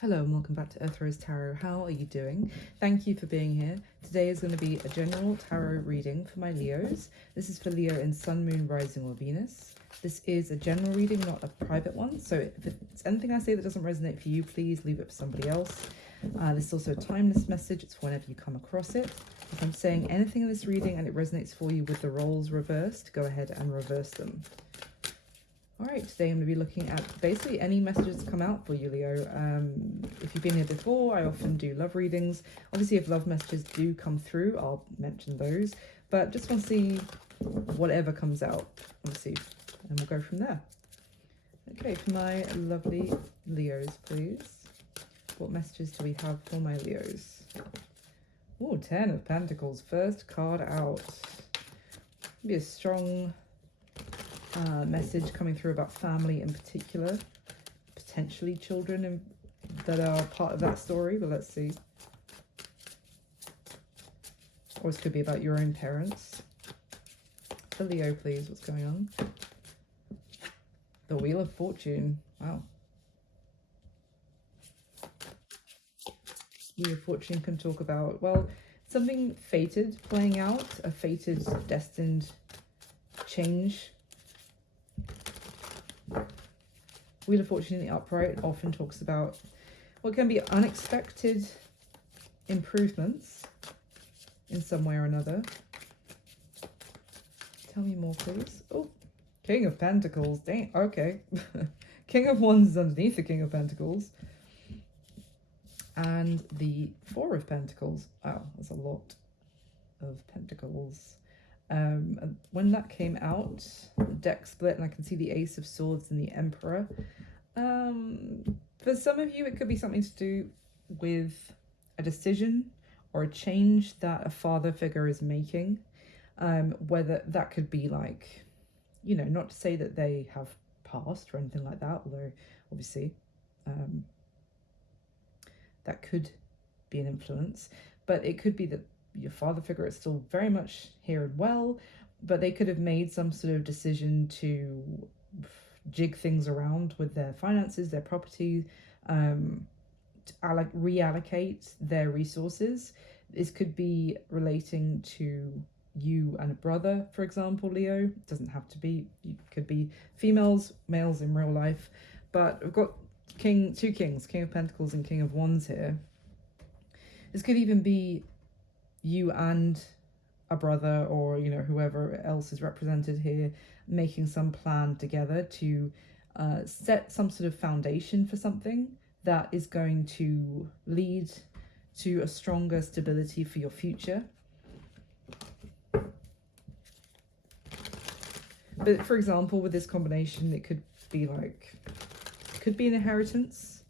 Hello and welcome back to Earth Rose Tarot. How are you doing? Thank you for being here. Today is going to be a general tarot reading for my Leos. This is for Leo in Sun, Moon, Rising or Venus. This is a general reading, not a private one. So if it's anything I say that doesn't resonate for you, please leave it for somebody else. This is also a timeless message. It's whenever you come across it. If I'm saying anything in this reading and it resonates for you with the roles reversed, go ahead and reverse them. All right, today I'm going to be looking at basically any messages that come out for you, Leo. If you've been here before, I often do love readings. Obviously, if love messages do come through, I'll mention those. But just want to see whatever comes out, obviously, and we'll go from there. Okay, for my lovely Leos, please. What messages do we have for my Leos? Oh, 10 of Pentacles, first card out. Be a strong message coming through about family in particular, potentially children that are part of that story, but let's see. Or this could be about your own parents. For Leo, please, what's going on? The Wheel of Fortune. Wow. Wheel of Fortune can talk about, well, something fated playing out, a fated, destined change. Wheel of Fortune in the upright often talks about what can be unexpected improvements in some way or another. Tell me more, please. Oh, King of Pentacles. Dang, okay. King of Wands is underneath the King of Pentacles. And the Four of Pentacles. Wow, that's a lot of Pentacles. When that came out, the deck split and I can see the Ace of Swords and the Emperor. For some of you, it could be something to do with a decision or a change that a father figure is making. Whether that could be like, you know, not to say that they have passed or anything like that, although obviously that could be an influence, but it could be that your father figure is still very much here and well, but they could have made some sort of decision to jig things around with their finances, their property, to reallocate their resources. This could be relating to you and a brother, for example, Leo. It doesn't have to be, it could be females, males in real life, but I've got two kings, King of Pentacles and King of Wands here. This could even be you and a brother, or you know, whoever else is represented here, making some plan together to set some sort of foundation for something that is going to lead to a stronger stability for your future. But for example, with this combination, it could be like, could be an inheritance.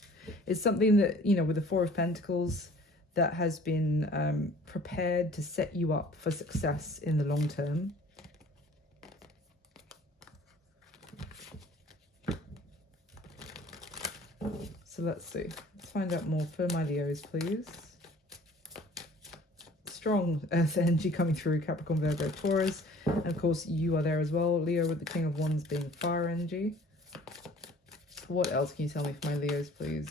It's something that, you know, with the Four of Pentacles, that has been prepared to set you up for success in the long term. So let's see. Let's find out more for my Leos, please. Strong earth energy coming through, Capricorn, Virgo, Taurus. And of course, you are there as well, Leo, with the King of Wands being fire energy. What else can you tell me for my Leos, please?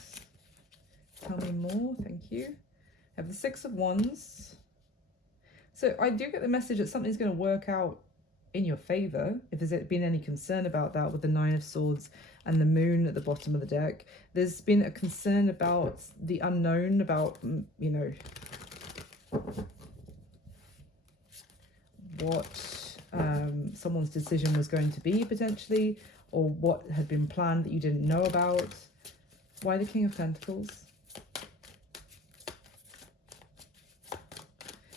Tell me more, thank you. I have the Six of Wands. So I do get the message that something's going to work out in your favor. If there's been any concern about that with the Nine of Swords and the Moon at the bottom of the deck, there's been a concern about the unknown, about, you know, what someone's decision was going to be potentially, or what had been planned that you didn't know about. Why the King of Pentacles?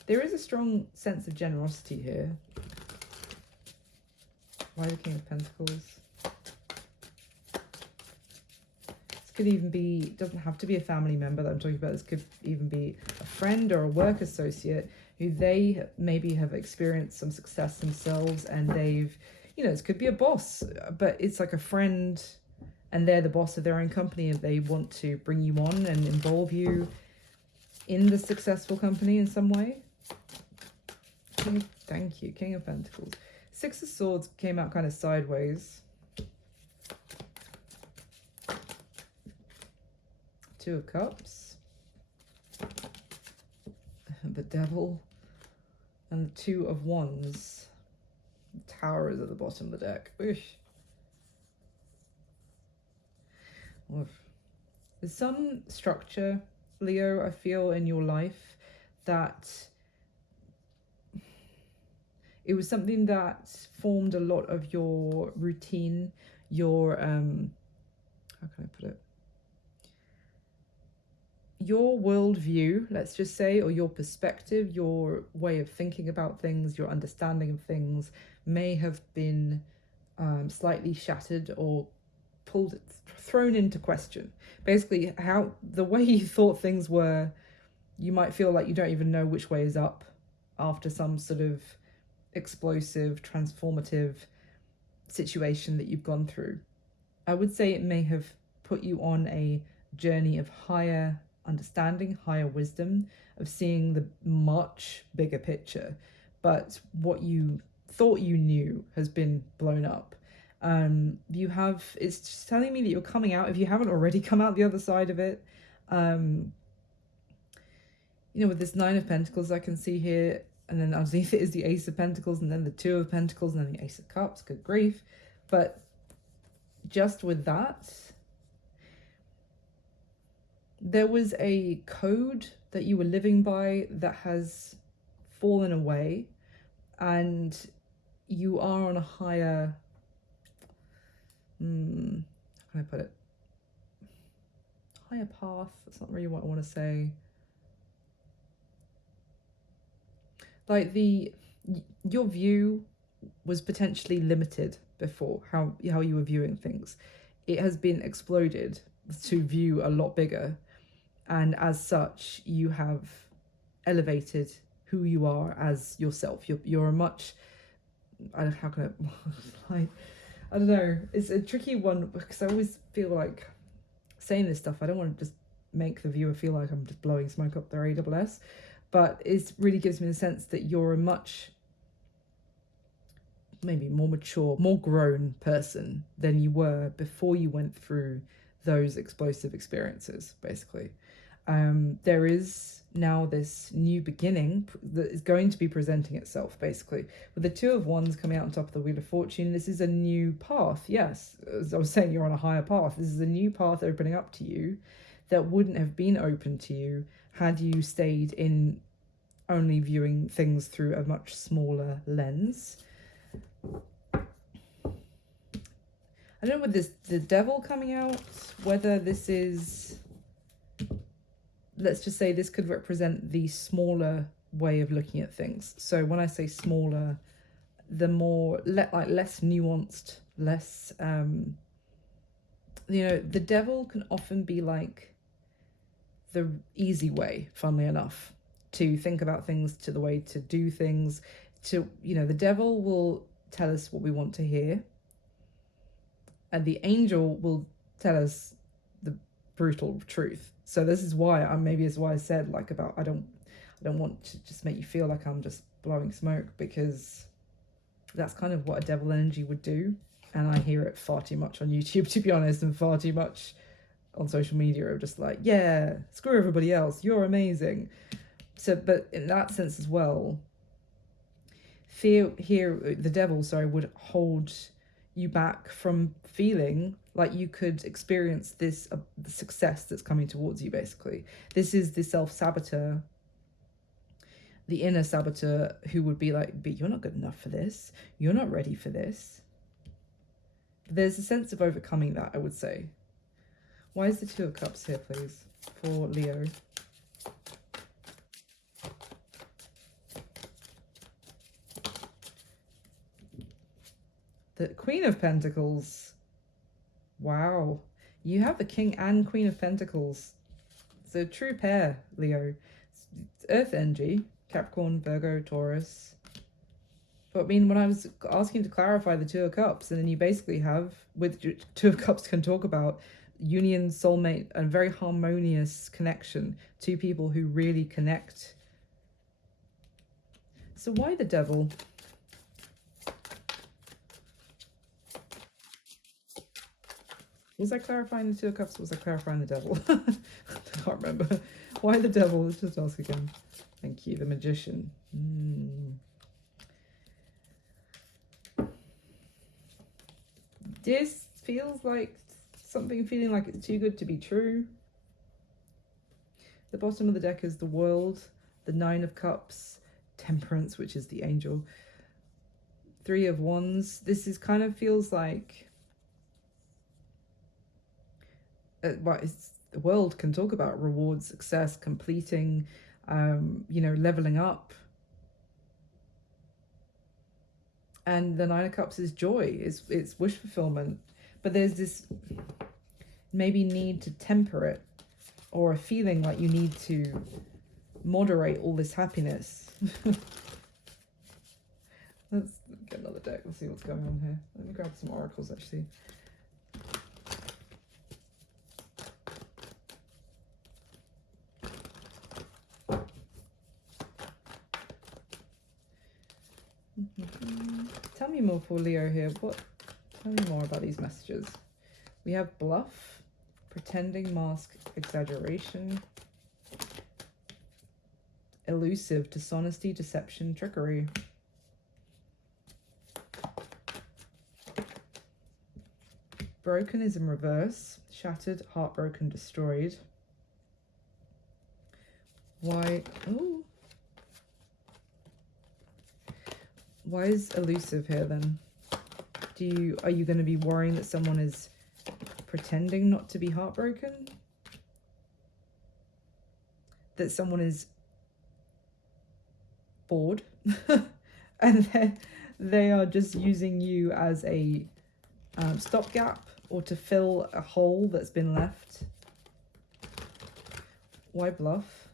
There is a strong sense of generosity here. Why the King of Pentacles? This could even be, doesn't have to be a family member that I'm talking about. This could even be a friend or a work associate who they maybe have experienced some success themselves, and they've, you know, this could be a boss, but it's like a friend and they're the boss of their own company and they want to bring you on and involve you in the successful company in some way. Thank you, King of Pentacles. Six of Swords came out kind of sideways. Two of Cups, the Devil, and the Two of Wands. The Tower is at the bottom of the deck. Oof. Oof. There's some structure, Leo, I feel, in your life that it was something that formed a lot of your routine, your, how can I put it? Your worldview, let's just say, or your perspective, your way of thinking about things, your understanding of things may have been slightly shattered or thrown into question. Basically, how the way you thought things were, you might feel like you don't even know which way is up after some sort of explosive, transformative situation that you've gone through. I would say it may have put you on a journey of higher understanding, higher wisdom, of seeing the much bigger picture. But what you thought you knew has been blown up. It's just telling me that you're coming out, if you haven't already come out the other side of it. With this Nine of Pentacles I can see here, and then underneath it is the Ace of Pentacles, and then the Two of Pentacles, and then the Ace of Cups. Good grief. But just with that, there was a code that you were living by that has fallen away, and you are on a higher, how can I put it? Higher path. That's not really what I want to say. Like your view was potentially limited before, how you were viewing things. It has been exploded to view a lot bigger, and as such you have elevated who you are as yourself. You're a much, how can I don't know, it's a tricky one because I always feel like saying this stuff, I don't want to just make the viewer feel like I'm just blowing smoke up their ASS, but it really gives me the sense that you're a much, maybe more mature, more grown person than you were before you went through those explosive experiences, basically. There is now this new beginning that is going to be presenting itself, basically. With the Two of Wands coming out on top of the Wheel of Fortune, this is a new path. Yes, as I was saying, you're on a higher path. This is a new path opening up to you that wouldn't have been open to you had you stayed in only viewing things through a much smaller lens. I don't know with the Devil coming out, whether this is, let's just say this could represent the smaller way of looking at things. So when I say smaller, the more less nuanced, less the Devil can often be like the easy way, funnily enough, to think about things, to the way to do things. To the Devil will tell us what we want to hear, and the angel will tell us the brutal truth. So this is why maybe it's why I said about I don't want to just make you feel like I'm just blowing smoke, because that's kind of what a devil energy would do, and I hear it far too much on YouTube, to be honest, and far too much on social media of just like, yeah, screw everybody else, you're amazing. So, but in that sense as well, the devil, would hold you back from feeling like you could experience this the success that's coming towards you, basically. This is the self-saboteur, the inner saboteur, who would be like, but you're not good enough for this, you're not ready for this. There's a sense of overcoming that, I would say. Why is the Two of Cups here, please, for Leo? The Queen of Pentacles. Wow. You have the King and Queen of Pentacles. It's a true pair, Leo. It's Earth energy. Capricorn, Virgo, Taurus. But I mean, when I was asking to clarify the Two of Cups, and then you basically have, with Two of Cups can talk about union, soulmate, and very harmonious connection. Two people who really connect. So why the Devil? Was I clarifying the Two of Cups? Was I clarifying the Devil? I can't remember. Why the Devil? Let's just ask again. Thank you. The Magician. This feels like something feeling like it's too good to be true. The bottom of the deck is the World, the Nine of Cups, Temperance, which is the Angel, Three of Wands. This is kind of feels like the world can talk about reward, success, completing, you know, leveling up. And the Nine of Cups is joy, it's wish fulfillment. But there's this maybe need to temper it, or a feeling like you need to moderate all this happiness. Let's get another deck. Let's see what's going on here. Let me grab some oracles, actually. Tell me more for Leo here. Tell me more about these messages. We have bluff, pretending, mask, exaggeration, elusive, dishonesty, deception, trickery. Broken is in reverse, shattered, heartbroken, destroyed. Why? Oh. Why is elusive here then? Are you going to be worrying that someone is pretending not to be heartbroken? That someone is bored and they are just using you as a stopgap, or to fill a hole that's been left? Why bluff?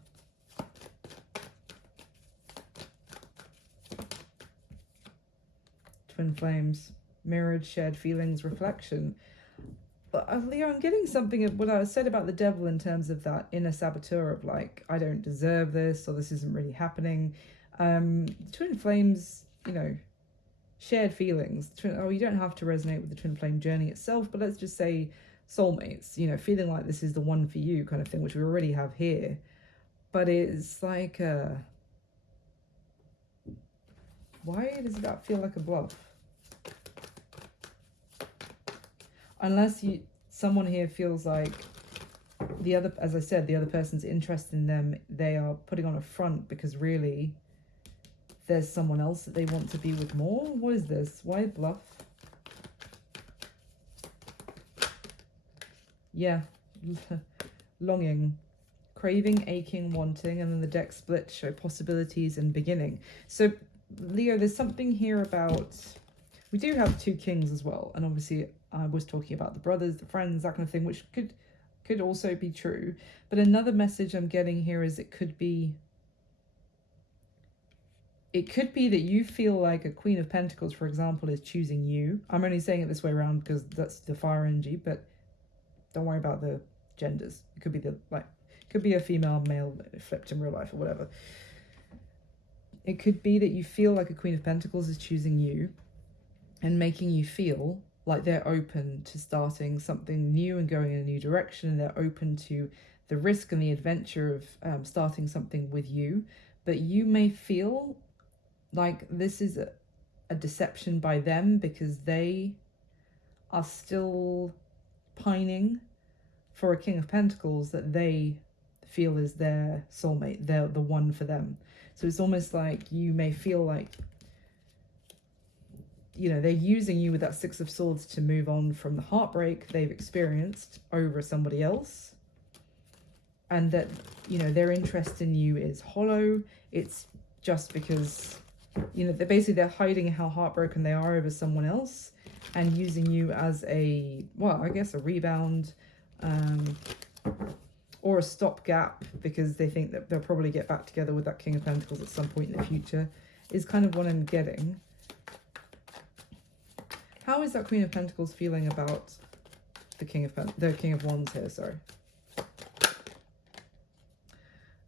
Twin flames, mirrored, shared feelings, reflection. But Leo, I'm getting something of what I said about the Devil in terms of that inner saboteur of like, I don't deserve this, or this isn't really happening. Twin flames, you know, shared feelings. You don't have to resonate with the twin flame journey itself, but let's just say soulmates, you know, feeling like this is the one for you kind of thing, which we already have here. But it's like, why does that feel like a bluff? Unless someone here feels like the other, as I said, the other person's interested in them, they are putting on a front because really there's someone else that they want to be with more. What is this? Why bluff? Yeah. Longing, craving, aching, wanting, and then the deck splits show possibilities and beginning. So Leo, there's something here about, we do have two kings as well, and obviously I was talking about the brothers, the friends, that kind of thing, which could also be true. But another message I'm getting here is it could be that you feel like a Queen of Pentacles, for example, is choosing you. I'm only saying it this way around because that's the fire energy, but don't worry about the genders. It could be could be a female, male flipped in real life or whatever. It could be that you feel like a Queen of Pentacles is choosing you and making you feel like they're open to starting something new and going in a new direction, and they're open to the risk and the adventure of starting something with you. But you may feel like this is a deception by them because they are still pining for a King of Pentacles that they feel is their soulmate, they're the one for them. So it's almost like you may feel like, you know, they're using you with that Six of Swords to move on from the heartbreak they've experienced over somebody else. And that, you know, their interest in you is hollow. It's just because, you know, they're hiding how heartbroken they are over someone else and using you as a, well, I guess a rebound, or a stopgap because they think that they'll probably get back together with that King of Pentacles at some point in the future, is kind of what I'm getting. How is that Queen of Pentacles feeling about the King of Wands here, sorry.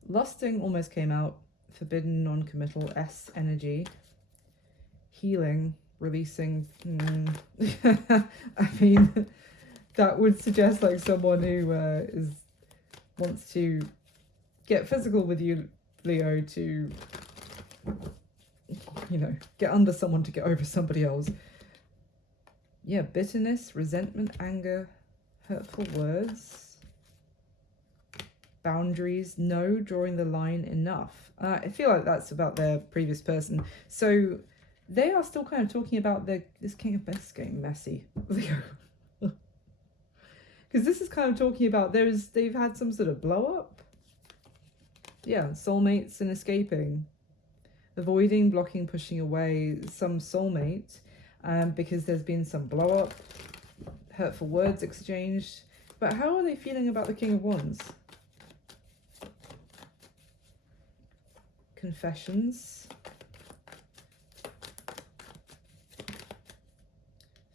Lusting almost came out. Forbidden, non-committal, S energy. Healing, releasing. I mean, that would suggest like someone who wants to get physical with you, Leo, to, you know, get under someone to get over somebody else. Yeah, bitterness, resentment, anger, hurtful words, boundaries, no, drawing the line, enough. I feel like that's about their previous person. So they are still kind of talking about this King of Best getting messy. Because this is kind of talking about they've had some sort of blow up. Yeah, soulmates and escaping. Avoiding, blocking, pushing away some soulmate. Because there's been some blow up, hurtful words exchanged. But how are they feeling about the King of Wands? Confessions.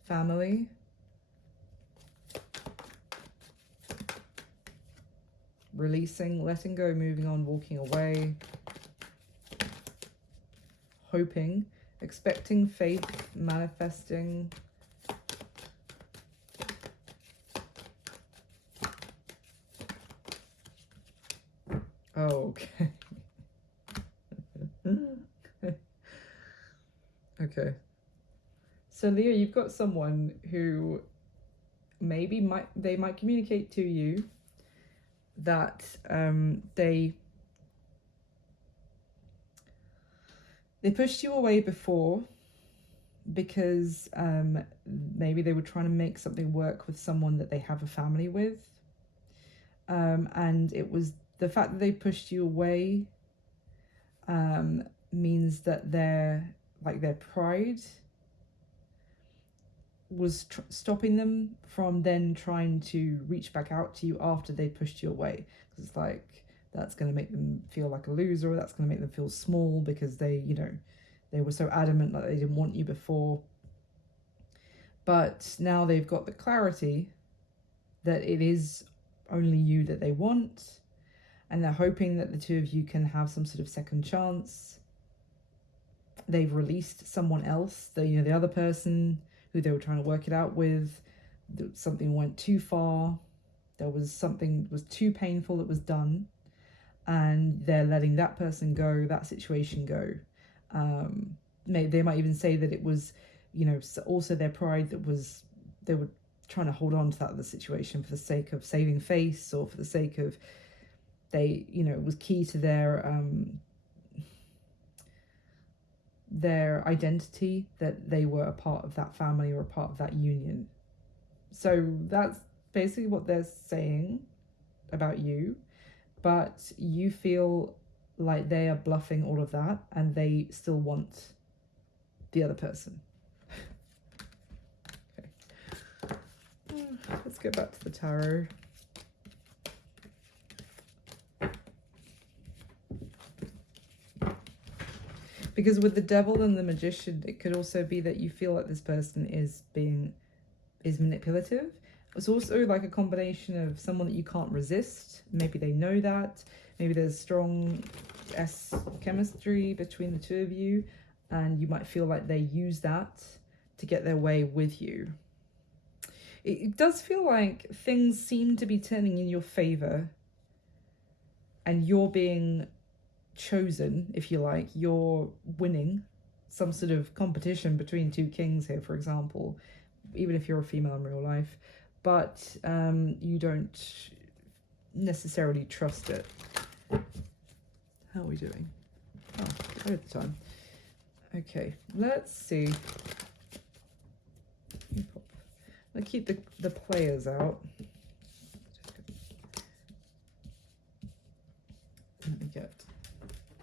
Family. Releasing, letting go, moving on, walking away. Hoping. Expecting, faith, manifesting. Oh, okay. Okay. So Leo, you've got someone who maybe might communicate to you that they pushed you away before because maybe they were trying to make something work with someone that they have a family with. And it was the fact that they pushed you away means that their pride was stopping them from then trying to reach back out to you after they pushed you away. It's like, that's going to make them feel like a loser, or that's going to make them feel small because they, you know, they were so adamant that they didn't want you before. But now they've got the clarity that it is only you that they want, and they're hoping that the two of you can have some sort of second chance. They've released someone else, the other person who they were trying to work it out with. Something went too far. There was something was too painful that was done, and they're letting that person go, that situation go. Maybe they might even say that it was, you know, also their pride that was, they were trying to hold on to that other situation for the sake of saving face, or for the sake of it was key to their identity, that they were a part of that family or a part of that union. So that's basically what they're saying about you. But you feel like they are bluffing all of that, and they still want the other person. Okay. Let's go back to the tarot. Because with the Devil and the Magician, it could also be that you feel like this person is manipulative. It's also like a combination of someone that you can't resist. Maybe they know that. Maybe there's strong chemistry between the two of you, and you might feel like they use that to get their way with you. It does feel like things seem to be turning in your favor, and you're being chosen, if you like. You're winning some sort of competition between two kings here, for example, even if you're a female in real life, but you don't necessarily trust it. How are we doing? Oh, right at the time. Okay, let's see. Let's keep the players out. Let me get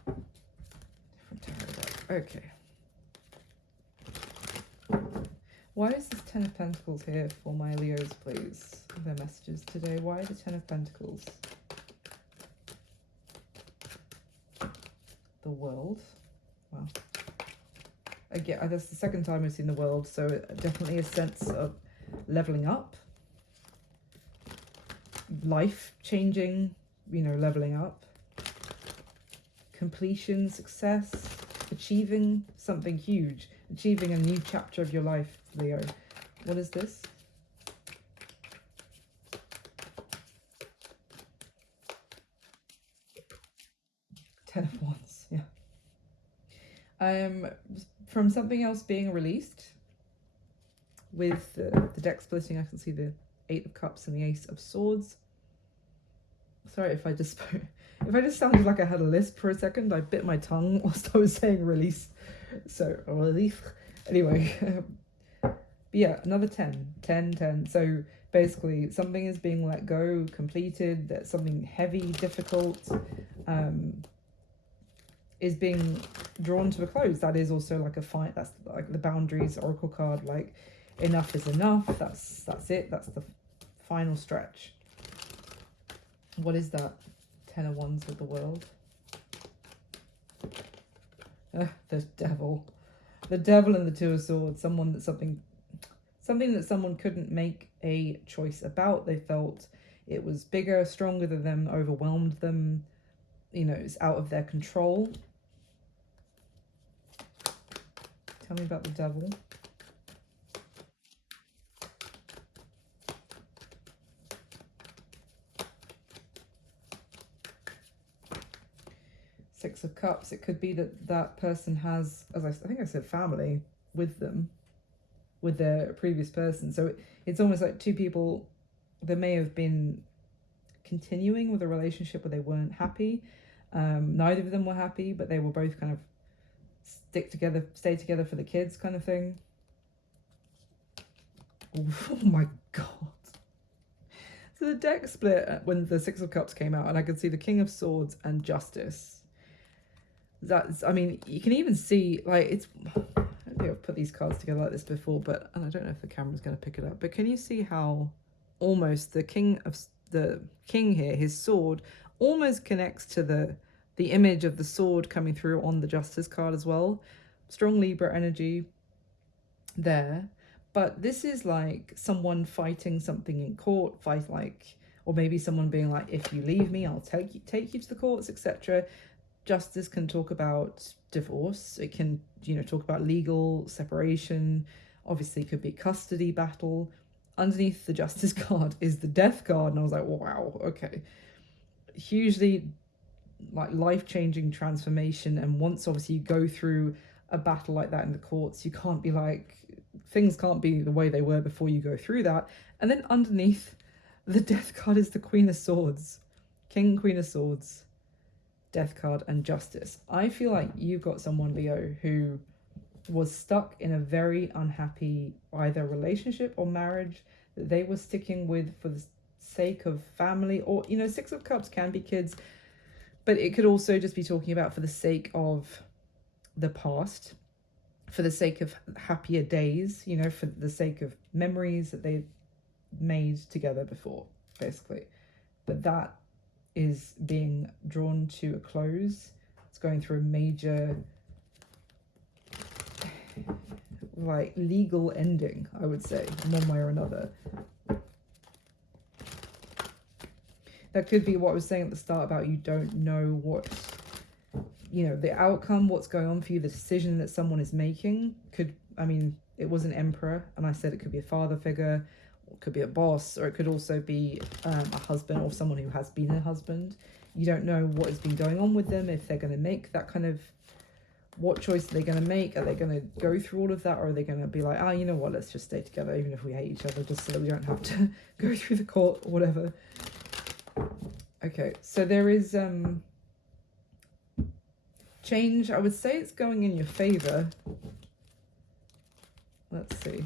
different tarot deck. Okay. Why is this Ten of Pentacles here for my Leos, please? Their messages today. Why the Ten of Pentacles? The World. Wow. Again, that's the second time I've seen the World, so definitely a sense of leveling up. Life changing, leveling up. Completion, success, achieving something huge. Achieving a new chapter of your life, Leo. What is this? Ten of Wands, yeah. From something else being released, with the deck splitting, I can see the Eight of Cups and the Ace of Swords. Sorry if I just sounded like I had a lisp for a second. I bit my tongue whilst I was saying release. So, relief. Anyway, but yeah, another 10. So basically something is being let go, completed, that something heavy, difficult, is being drawn to a close. That is also like a fight. That's like the boundaries oracle card, like enough is enough. That's it. That's the final stretch. What is that? Ten of Wands with the World. The Devil. The Devil and the Two of Swords. Something that someone couldn't make a choice about. They felt it was bigger, stronger than them, overwhelmed them. You know, it's out of their control. Tell me about the Devil. Six of Cups. It could be that that person has, as I think I said, family with them, with their previous person. So it's almost like two people that may have been continuing with a relationship where they weren't happy. Neither of them were happy, but they were both kind of stay together for the kids kind of thing. Oh my God. So the deck split when the Six of Cups came out, and I could see the King of Swords and Justice. That's, I mean, you can even see, like, it's, I don't think I've put these cards together like this before, but, and I don't know if the camera's going to pick it up, but can you see how almost the king here, his sword, almost connects to the image of the sword coming through on the Justice card as well. Strong Libra energy there. But this is like someone fighting something in court, or maybe someone being like, if you leave me, I'll take you to the courts, etc. Justice can talk about divorce. It can, you know, talk about legal separation. Obviously, it could be custody battle. Underneath the Justice card is the Death card, and I was like, wow, okay. Hugely, like, life-changing transformation. And once, obviously, you go through a battle like that in the courts, you can't be like, things can't be the way they were before you go through that. And then underneath the Death card is the Queen of Swords. King, Queen of Swords, Death card, and Justice. I feel like you've got someone, Leo, who was stuck in a very unhappy either relationship or marriage that they were sticking with for the sake of family, or, you know, Six of Cups can be kids, but it could also just be talking about for the sake of the past, for the sake of happier days, you know, for the sake of memories that they made together before, basically. But that is being drawn to a close. It's going through a major, like, legal ending, I would say, in one way or another. That could be what I was saying at the start about you don't know what, you know, the outcome, what's going on for you, the decision that someone is making. Could, I mean, it was an emperor, and I said it could be a father figure, it could be a boss, or it could also be a husband or someone who has been a husband. You don't know what has been going on with them, if they're going to make that kind of, what choice are they going to make? Are they going to go through all of that, or are they going to be like, ah, you know what, let's just stay together even if we hate each other, just so that we don't have to go through the court or whatever. Okay, so there is change. I would say it's going in your favor. Let's see.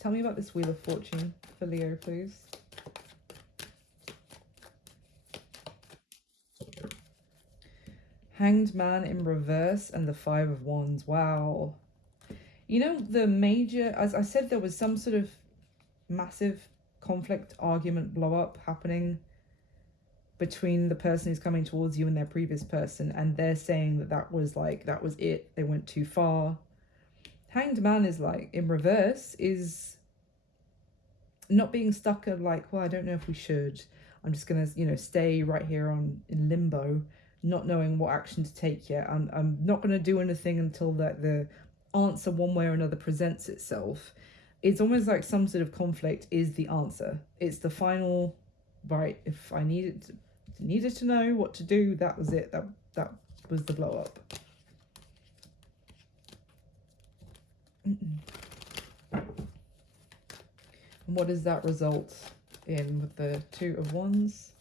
Tell me about this Wheel of Fortune for Leo, please. Hanged Man in reverse and the Five of Wands. Wow. You know, the major, as I said, there was some sort of massive conflict, argument, blow up happening between the person who's coming towards you and their previous person, and they're saying that that was it, they went too far. Hanged Man is like, in reverse, is not being stuck at like, well, I don't know if we should, I'm just gonna, you know, stay right here in limbo, not knowing what action to take yet. I'm not gonna do anything until that the answer one way or another presents itself. It's almost like some sort of conflict is the answer. It's the final, right, if I needed to know what to do, that was it. That was the blow up. And what does that result in with the Two of Wands?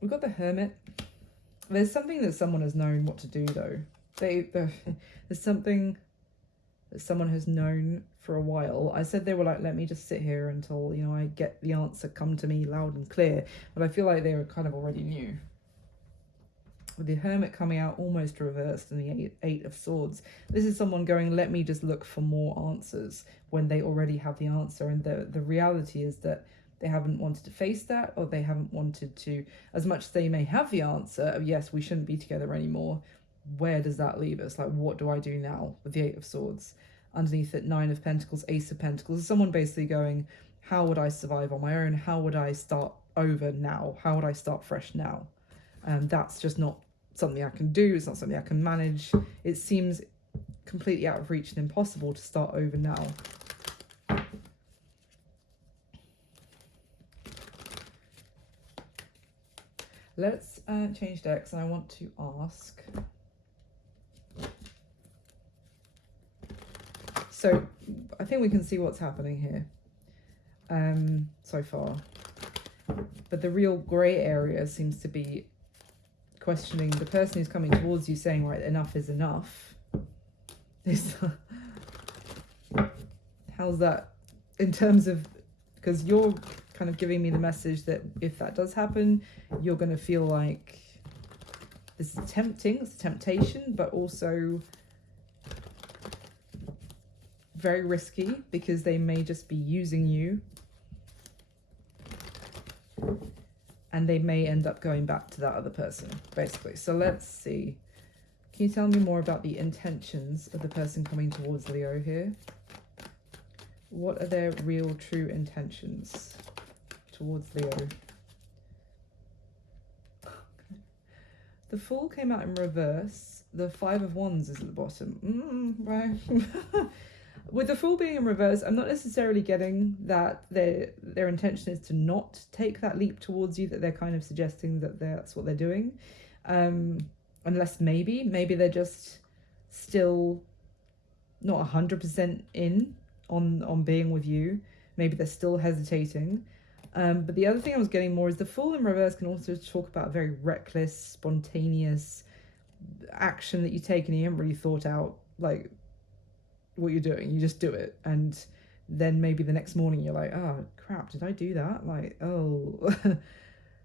We've got the Hermit. There's something that someone has known what to do, though. There's something that someone has known for a while. I said they were like, let me just sit here until, you know, I get the answer come to me loud and clear. But I feel like they were kind of already knew. With the Hermit coming out almost reversed and the Eight of Swords. This is someone going, let me just look for more answers when they already have the answer. And the reality is that they haven't wanted to face that, or they haven't wanted to, as much as they may have the answer of, yes, we shouldn't be together anymore. Where does that leave us? Like, what do I do now with the Eight of Swords? Underneath it, Nine of Pentacles, Ace of Pentacles. Someone basically going, how would I survive on my own? How would I start over now? How would I start fresh now? That's just not something I can do. It's not something I can manage. It seems completely out of reach and impossible to start over now. Let's change decks, and I want to ask. So I think we can see what's happening here so far. But the real grey area seems to be questioning the person who's coming towards you, saying, right, enough is enough. How's that in terms of, because you're kind of giving me the message that if that does happen, you're going to feel like this is tempting, it's a temptation, but also very risky because they may just be using you and they may end up going back to that other person, basically. So let's see. Can you tell me more about the intentions of the person coming towards Leo here? What are their real, true intentions towards Leo? The Fool came out in reverse. The Five of Wands is at the bottom. Right. With the Fool being in reverse, I'm not necessarily getting that their intention is to not take that leap towards you, that they're kind of suggesting that that's what they're doing. Unless maybe they're just still not 100% in on being with you. Maybe they're still hesitating. But the other thing I was getting more is the Fool in reverse can also talk about very reckless, spontaneous action that you take and you haven't really thought out, like, what you're doing. You just do it, and then maybe the next morning you're like, oh crap, did I do that? Like, oh.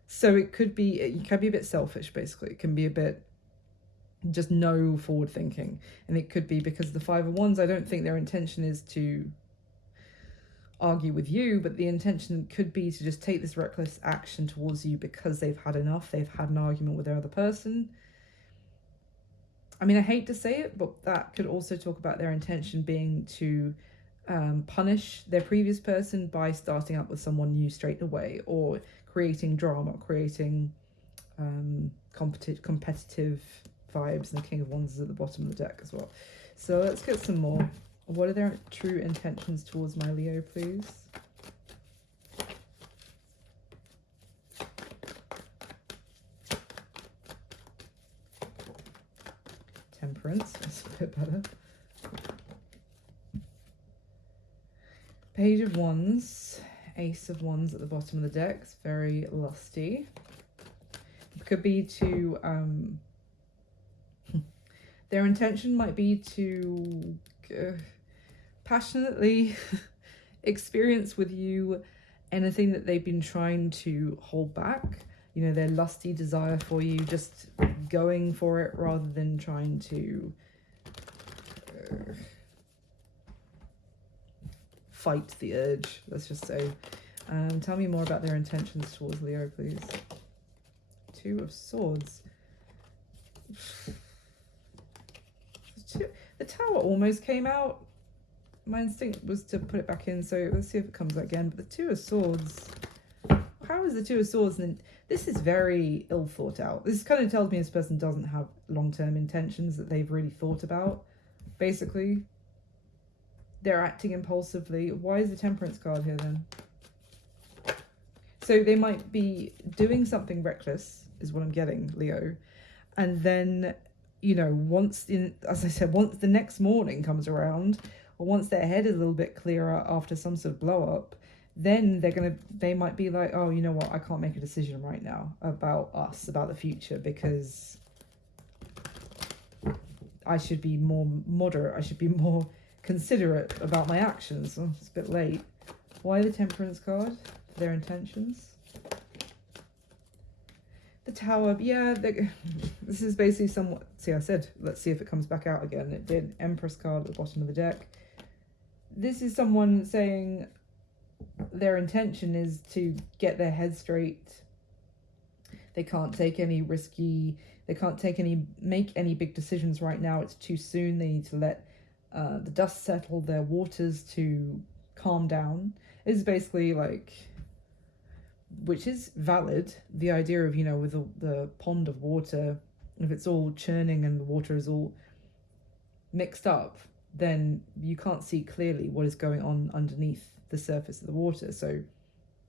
So it can be a bit selfish, basically. It can be a bit just no forward thinking, and it could be because the Five of Wands, I don't think their intention is to argue with you, but the intention could be to just take this reckless action towards you because they've had enough. They've had an argument with their other person. I mean, I hate to say it, but that could also talk about their intention being to punish their previous person by starting up with someone new straight away, or creating drama, creating competitive vibes. And the King of Wands is at the bottom of the deck as well. So let's get some more. What are their true intentions towards my Leo, please? Temperance, that's a bit better. Page of Wands, Ace of Wands at the bottom of the deck. It's very lusty. It could be to, their intention might be to passionately experience with you anything that they've been trying to hold back. You know, their lusty desire for you, just going for it rather than trying to fight the urge, let's just say. Tell me more about their intentions towards Leo, please. Two of Swords. The Tower almost came out. My instinct was to put it back in, so let's see if it comes out again. But the Two of Swords, how is the Two of Swords? And this is very ill thought out. This kind of tells me this person doesn't have long-term intentions that they've really thought about. Basically, they're acting impulsively. Why is the Temperance card here then? So they might be doing something reckless, is what I'm getting, Leo. And then, you know, as I said, once the next morning comes around, or once their head is a little bit clearer after some sort of blow up, then they might be like, oh, you know what, I can't make a decision right now about us, about the future, because I should be more moderate, I should be more considerate about my actions. Oh, it's a bit late. Why the Temperance card? For their intentions. The Tower, yeah, this is basically somewhat, see, I said, let's see if it comes back out again. It did. Empress card at the bottom of the deck. This is someone saying their intention is to get their head straight. They can't take any make any big decisions right now. It's too soon. They need to let the dust settle, their waters to calm down. It's basically like, which is valid, the idea of, you know, with the pond of water, if it's all churning and the water is all mixed up, then you can't see clearly what is going on underneath the surface of the water. So you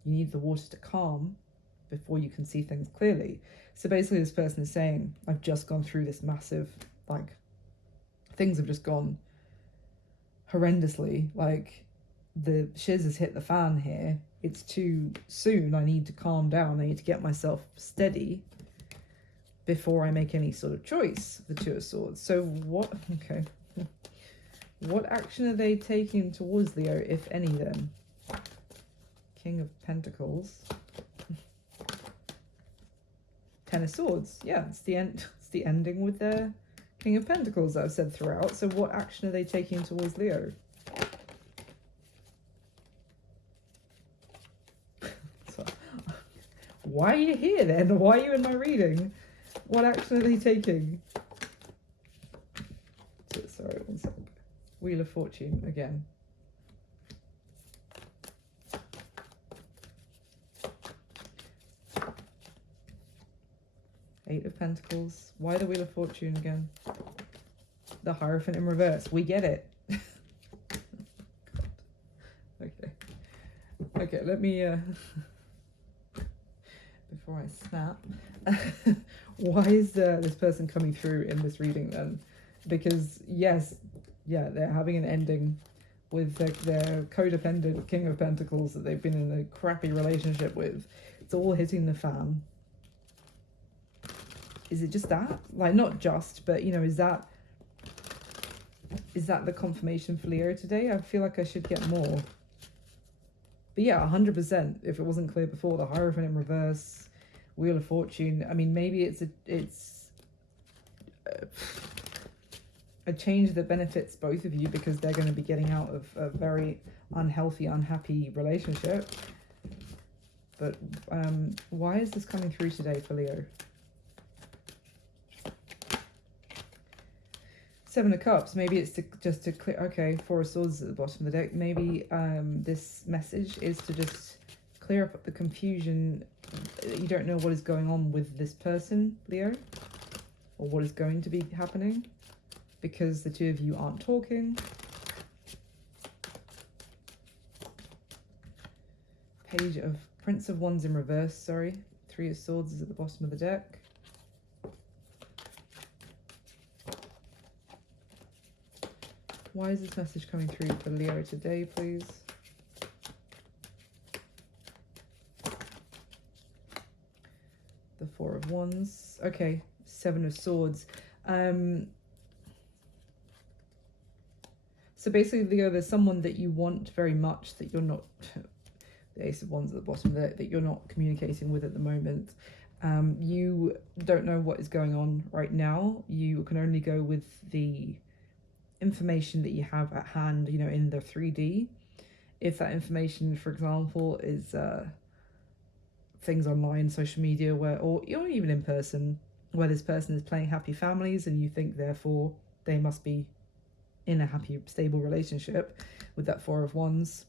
need the water to calm before you can see things clearly. So basically this person is saying, I've just gone through this massive, like, things have just gone horrendously, like the shiz has hit the fan here. It's too soon. I need to calm down. I need to get myself steady before I make any sort of choice. The Two of Swords. So what, okay. What action are they taking towards Leo, if any, then? King of Pentacles. Ten of Swords. Yeah, it's the end. It's the ending with their King of Pentacles that I've said throughout. So what action are they taking towards Leo? Why are you here then? Why are you in my reading? What action are they taking? Sorry, one sec. Wheel of Fortune again. Eight of Pentacles. Why the Wheel of Fortune again? The Hierophant in reverse. We get it. Okay. Okay, let me... before I snap. Why is this person coming through in this reading then? Because yes, yeah, they're having an ending with their codependent King of Pentacles that they've been in a crappy relationship with. It's all hitting the fan. Is it just that? Like, not just, but, you know, is that the confirmation for Leo today? I feel like I should get more. But yeah, 100%. If it wasn't clear before, the Hierophant in reverse, Wheel of Fortune. I mean, maybe it's a change that benefits both of you because they're going to be getting out of a very unhealthy, unhappy relationship. But why is this coming through today for Leo? Seven of Cups. Maybe it's just to clear. Okay, Four of Swords at the bottom of the deck. Maybe this message is to just clear up the confusion. You don't know what is going on with this person, Leo, or what is going to be happening because the two of you aren't talking. Page of Prince of Wands in reverse, sorry. Three of Swords is at the bottom of the deck. Why is this message coming through for Leo today, please? The Four of Wands. Okay, Seven of Swords. So basically, Leo, there's someone that you want very much that you're not... The Ace of Wands at the bottom there, that you're not communicating with at the moment. You don't know what is going on right now. You can only go with the information that you have at hand, you know, in the 3D. If that information, for example, is things online, social media, or even in person, where this person is playing happy families and you think therefore they must be in a happy, stable relationship with that Four of Wands.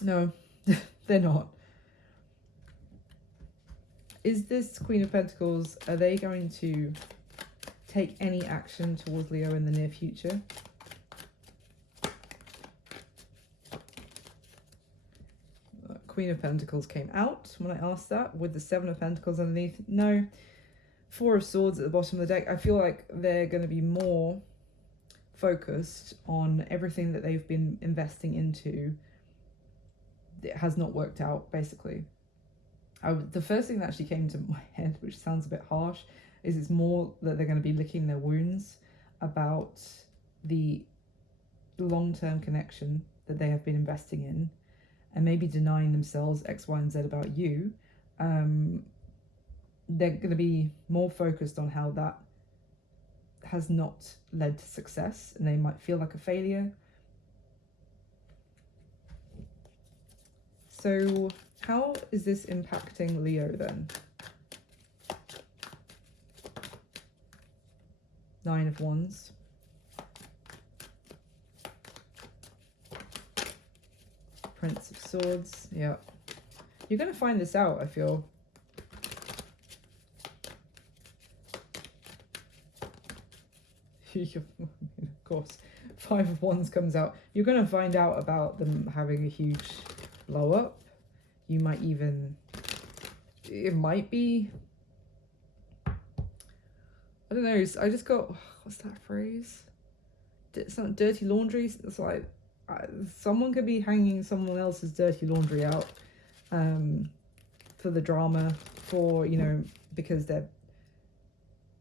No, they're not. Is this Queen of Pentacles, are they going to take any action towards Leo in the near future? Queen of Pentacles came out when I asked that, with the Seven of Pentacles underneath. No. Four of Swords at the bottom of the deck. I feel like they're going to be more focused on everything that they've been investing into. It has not worked out, basically. The first thing that actually came to my head, which sounds a bit harsh, is it's more that they're going to be licking their wounds about the long-term connection that they have been investing in, and maybe denying themselves X, Y, and Z about you. They're going to be more focused on how that has not led to success, and they might feel like a failure. So how is this impacting Leo then? Nine of Wands. Prince of Swords. Yeah. You're going to find this out, I feel. Of course. Five of Wands comes out. You're going to find out about them having a huge blow up. You might even... It might be... I don't know. I just got... What's that phrase? It's not dirty laundry. It's like... someone could be hanging someone else's dirty laundry out for the drama, for, you know, because they're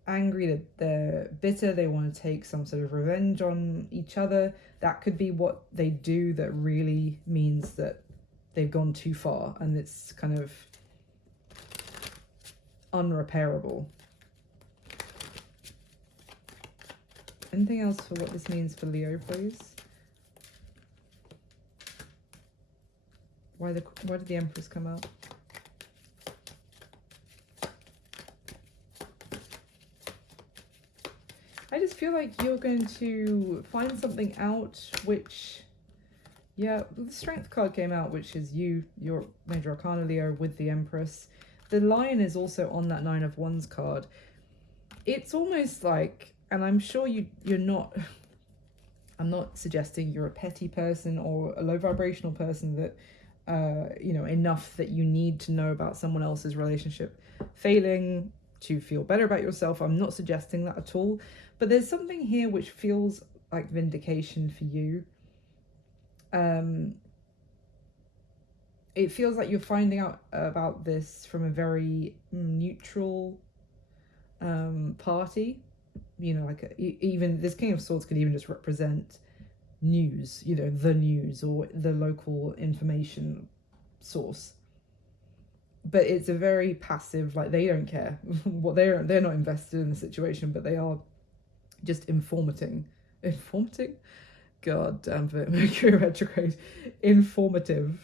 angry, they're bitter, they want to take some sort of revenge on each other. That could be what they do that really means that they've gone too far and it's kind of unrepairable. Anything else for what this means for Leo, please? Why did the Empress come out? I just feel like you're going to find something out which, yeah, the Strength card came out, which is your Major Arcana Leo with the Empress. The Lion is also on that Nine of Wands card. It's almost like, and I'm sure you're not, I'm not suggesting you're a petty person or a low vibrational person that, you know, enough that you need to know about someone else's relationship failing to feel better about yourself. I'm not suggesting that at all, but there's something here which feels like vindication for you. It feels like you're finding out about this from a very neutral party. You know, like even this King of Swords could even just represent news, you know, the news or the local information source. But it's a very passive, like they don't care what they're not invested in the situation, but they are just informating. God damn it, Mercury retrograde. Informing,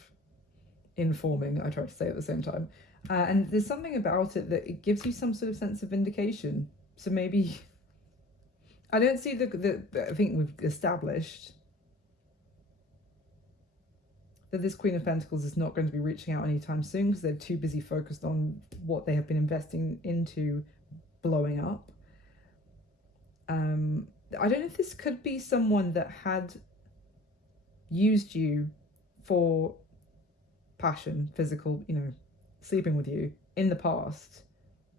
I try to say at the same time. And there's something about it that it gives you some sort of sense of vindication. So maybe, I don't see I think we've established that this Queen of Pentacles is not going to be reaching out anytime soon because they're too busy focused on what they have been investing into blowing up. I don't know if this could be someone that had used you for passion, physical, you know, sleeping with you in the past,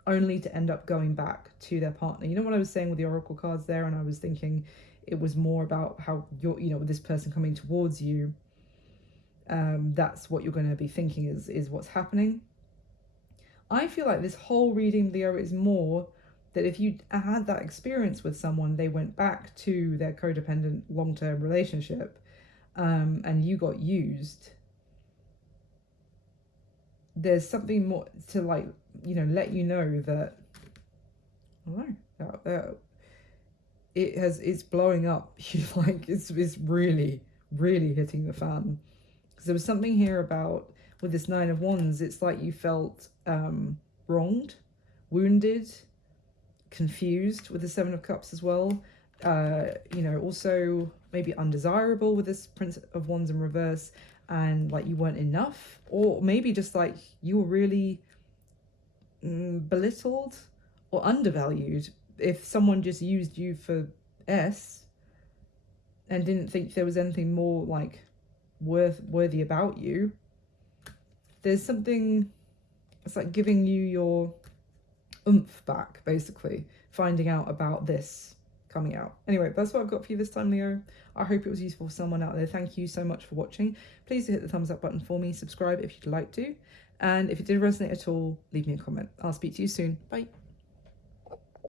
only to end up going back to their partner. You know what I was saying with the Oracle cards there, and I was thinking it was more about how you're, you know, with this person coming towards you, that's what you're going to be thinking is what's happening. I feel like this whole reading, Leo, is more that if you had that experience with someone, they went back to their codependent long-term relationship, and you got used. There's something more to, like, you know, let you know that, I don't know, it's blowing up. Like it's really, really hitting the fan. Because there was something here about, with this Nine of Wands, it's like you felt wronged, wounded, confused with the Seven of Cups as well. You know, also maybe undesirable with this Prince of Wands in reverse, and like you weren't enough, or maybe just like you were really belittled or undervalued. If someone just used you for S and didn't think there was anything more like worthy about you, there's something, it's like giving you your oomph back, basically, finding out about this coming out. Anyway, that's what I've got for you this time, Leo. I hope it was useful for someone out there. Thank you so much for watching. Please do hit the thumbs up button for me, subscribe if you'd like to, and if it did resonate at all, leave me a comment. I'll speak to you soon. Bye.